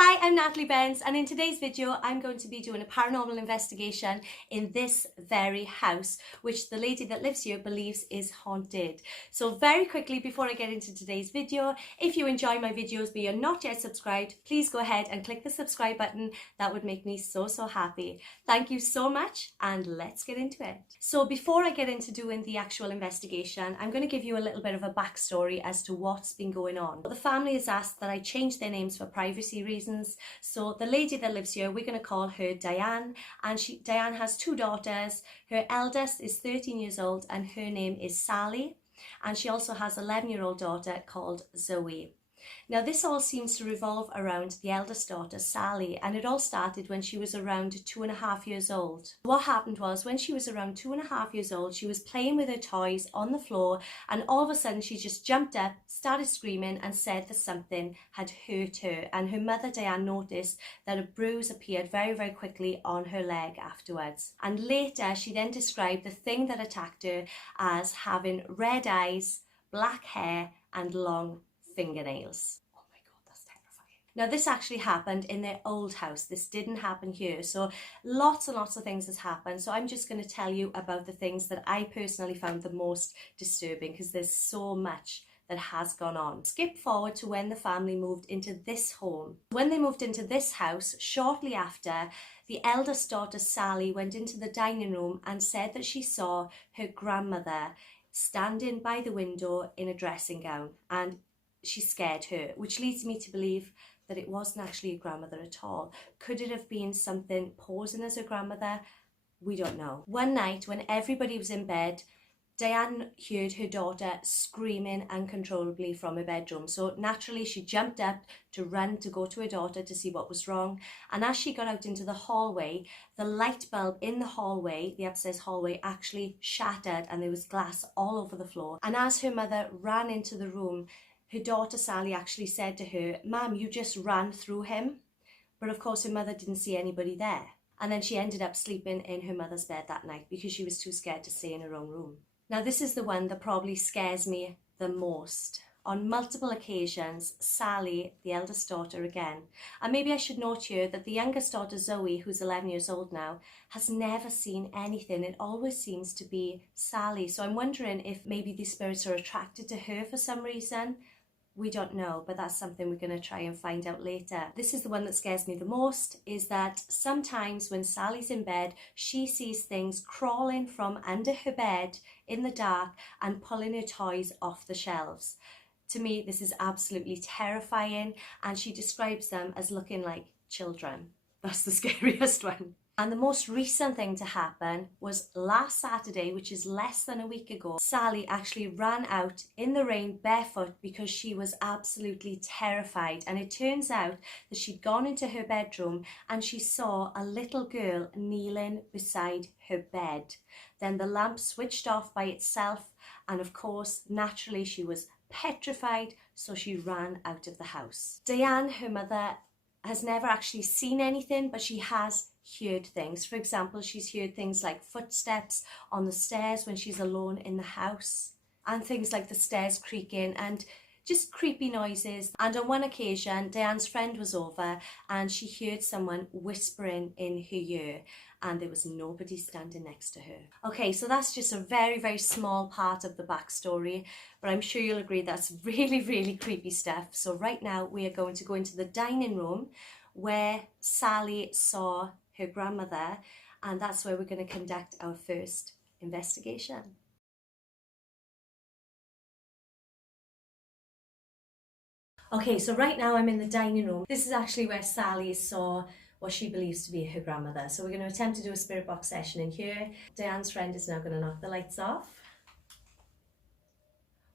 Hi, I'm Natalie Benz, and in today's video I'm going to be doing a paranormal investigation in this very house, which the lady that lives here believes is haunted. So very quickly, before I get into today's video, if you enjoy my videos but you're not yet subscribed, please go ahead and click the subscribe button. That would make me so happy. Thank you so much, and let's get into it. So before I get into doing the actual investigation, I'm going to give you a little bit of a backstory as to what's been going on. The family has asked that I change their names for privacy reasons. So the lady that lives here, we're going to call her Diane, and Diane has two daughters. Her eldest is 13 years old and her name is Sally, and she also has an 11-year-old daughter called Zoe. Now this all seems to revolve around the eldest daughter, Sally, and it all started when she was around 2.5 years old. What happened was, when she was around 2.5 years old, she was playing with her toys on the floor, and all of a sudden she just jumped up, started screaming and said that something had hurt her, and her mother Diane noticed that a bruise appeared very quickly on her leg afterwards. And later she then described the thing that attacked her as having red eyes, black hair and long fingernails. Oh my god, that's terrifying. Now this actually happened in their old house. This didn't happen here. So lots and lots of things has happened. So I'm just going to tell you about the things that I personally found the most disturbing, because there's so much that has gone on. Skip forward to when the family moved into this home. When they moved into this house, shortly after, the eldest daughter Sally went into the dining room and said that she saw her grandmother standing by the window in a dressing gown, and she scared her, which leads me to believe that it wasn't actually a grandmother at all. Could it have been something posing as a grandmother? We don't know. One night when everybody was in bed, Diane heard her daughter screaming uncontrollably from her bedroom. So naturally she jumped up to run to go to her daughter to see what was wrong. And as she got out into the hallway, the light bulb in the hallway, the upstairs hallway, actually shattered and there was glass all over the floor. And as her mother ran into the room, her daughter Sally actually said to her, "Ma'am, you just ran through him." But of course her mother didn't see anybody there. And then she ended up sleeping in her mother's bed that night because she was too scared to stay in her own room. Now this is the one that probably scares me the most. On multiple occasions, Sally, the eldest daughter again, and maybe I should note here that the youngest daughter Zoe, who's 11 years old now, has never seen anything. It always seems to be Sally. So I'm wondering if maybe these spirits are attracted to her for some reason. We don't know, but that's something we're going to try and find out later. This is the one that scares me the most, is that sometimes when Sally's in bed, she sees things crawling from under her bed in the dark and pulling her toys off the shelves. To me, this is absolutely terrifying, and she describes them as looking like children. That's the scariest one. And the most recent thing to happen was last Saturday, which is less than a week ago. Sally actually ran out in the rain barefoot because she was absolutely terrified. And it turns out that she'd gone into her bedroom and she saw a little girl kneeling beside her bed. Then the lamp switched off by itself, and of course, naturally, she was petrified, so she ran out of the house. Diane, her mother, has never actually seen anything, but she has heard things. For example, she's heard things like footsteps on the stairs when she's alone in the house, and things like the stairs creaking and just creepy noises. And on one occasion, Diane's friend was over and she heard someone whispering in her ear, and there was nobody standing next to her. Okay, so that's just a very small part of the backstory, but I'm sure you'll agree that's really creepy stuff. So right now we are going to go into the dining room where Sally saw her grandmother, and that's where we're going to conduct our first investigation. Okay, so right now I'm in the dining room. This is actually where Sally saw what she believes to be her grandmother. So we're going to attempt to do a spirit box session in here. Diane's friend is now going to knock the lights off.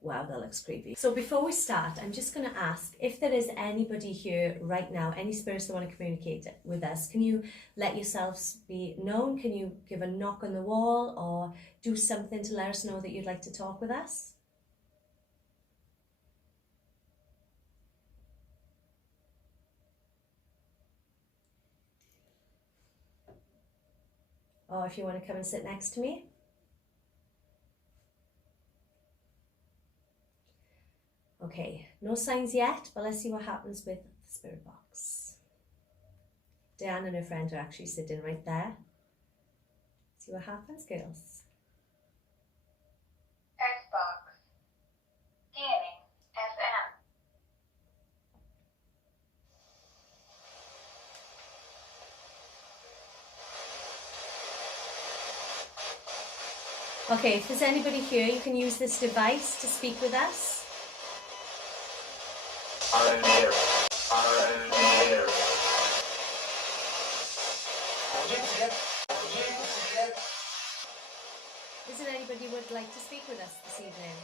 Wow, that looks creepy. So before we start, I'm just going to ask if there is anybody here right now, any spirits that want to communicate with us. Can you let yourselves be known? Can you give a knock on the wall or do something to let us know that you'd like to talk with us? Or if you want to come and sit next to me. Okay, no signs yet, but let's see what happens with the spirit box. Diane and her friend are actually sitting right there. See what happens, girls. Xbox. Gaming. FM. Okay, if there's anybody here, you can use this device to speak with us. Is there anybody who would like to speak with us this evening?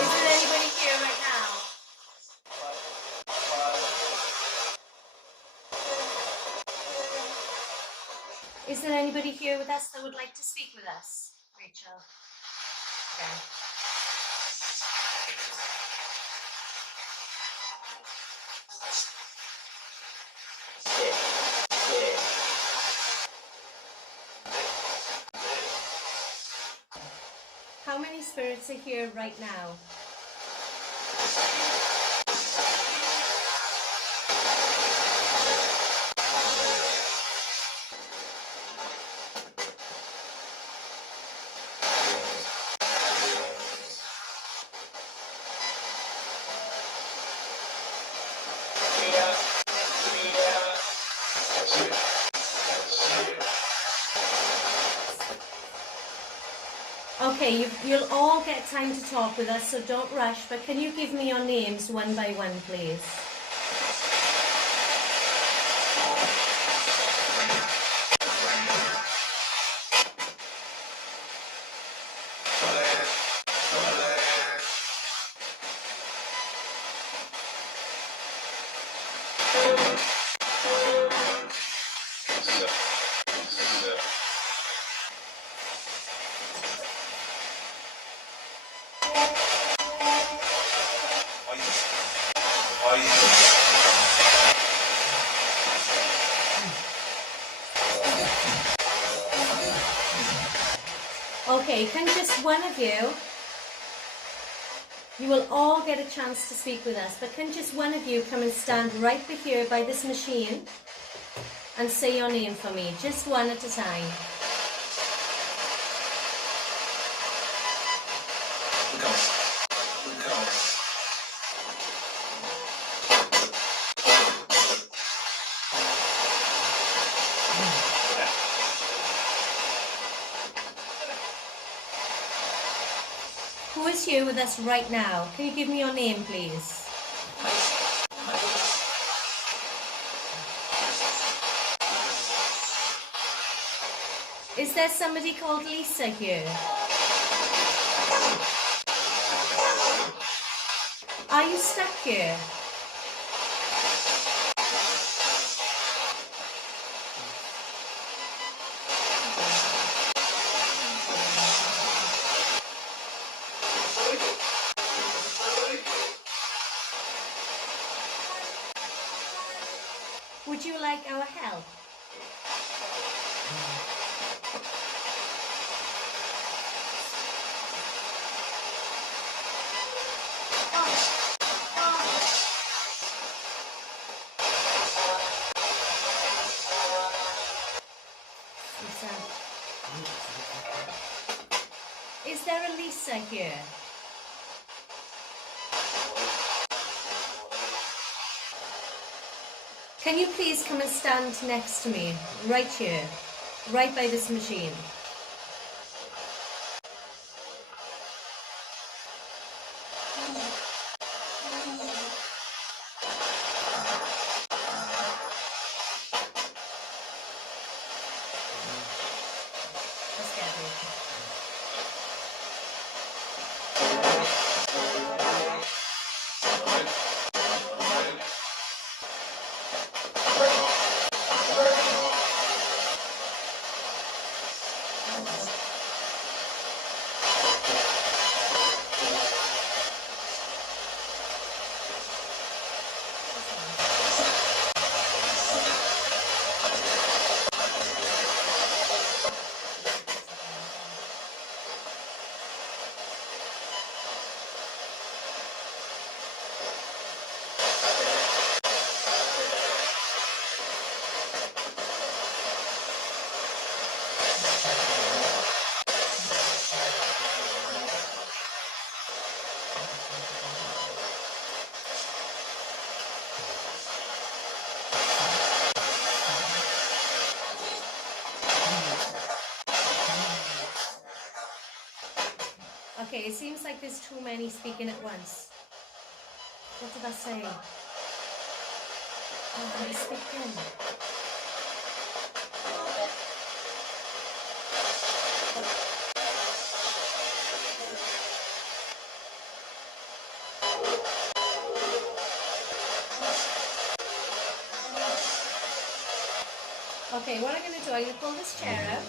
Is there anybody here right now? Is there anybody here with us that would like to speak with us? Rachel. Okay. How many spirits are here right now? Okay, you'll all get time to talk with us, so don't rush, but can you give me your names one by one, please? Okay, can just one of you will all get a chance to speak with us, but can just one of you come and stand right here by this machine and say your name for me, just one at a time. Who is here with us right now? Can you give me your name, please? Is there somebody called Lisa here? Are you stuck here? Would you like our help? Is there a Lisa here? Can you please come and stand next to me, right here, right by this machine? Okay, it seems like there's too many speaking at once. What did I say? Oh, I'm speaking. Okay, what I'm going to do, I'm going to pull this chair out.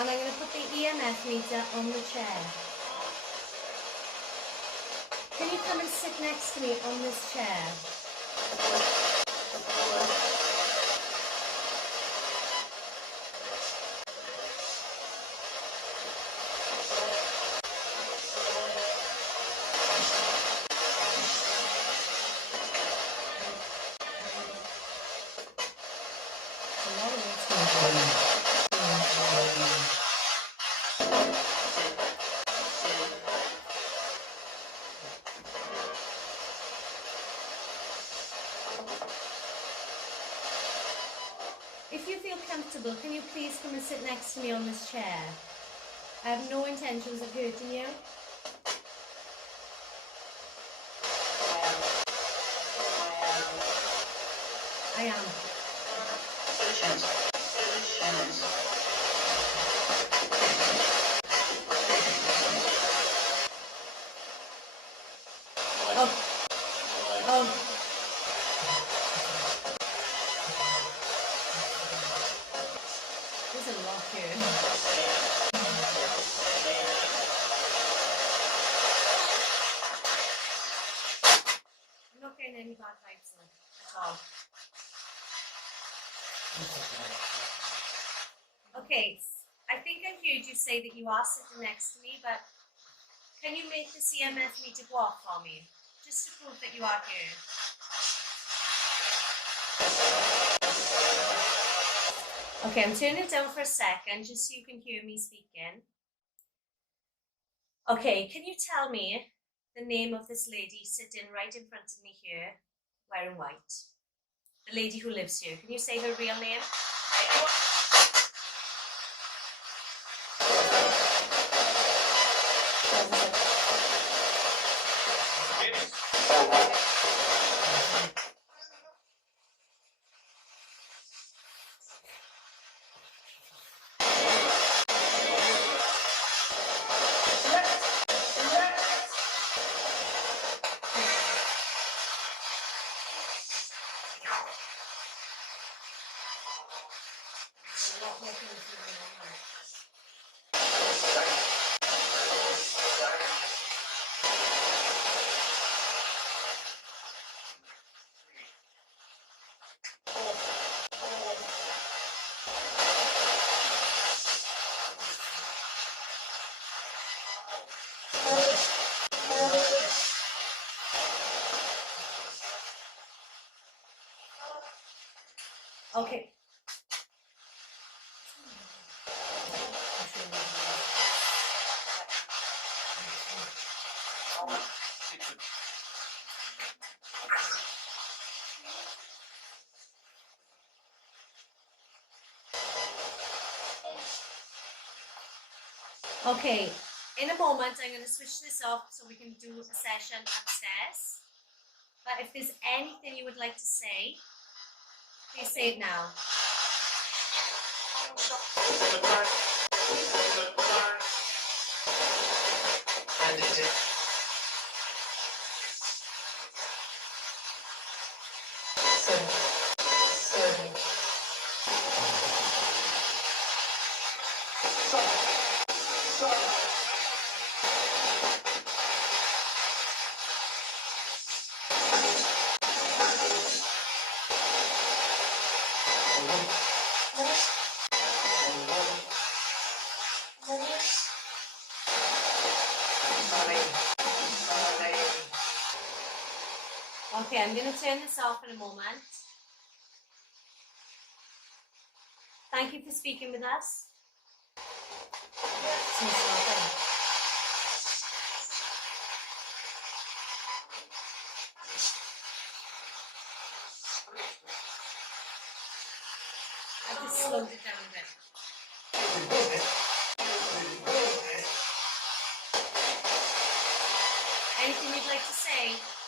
And I'm going to put the EMF meter on the chair. Can you come and sit next to me on this chair? If you feel comfortable, can you please come and sit next to me on this chair? I have no intentions of hurting you. I am. Oh. There's a lot here. I'm not getting any bad vibes at all. Okay, I think I heard you say that you are sitting next to me, but can you make the EMF meter go off for me? Just to prove that you are here. Okay, I'm turning it down for a second, just so you can hear me speaking. Okay, can you tell me the name of this lady sitting right in front of me here, wearing white? The lady who lives here. Can you say her real name? Okay. Okay, in a moment I'm going to switch this off so we can do a session upstairs. But if there's anything you would like to say, please say it now. Okay, I'm going to turn this off in a moment. Thank you for speaking with us. just slowed it down a bit. Anything you'd like to say?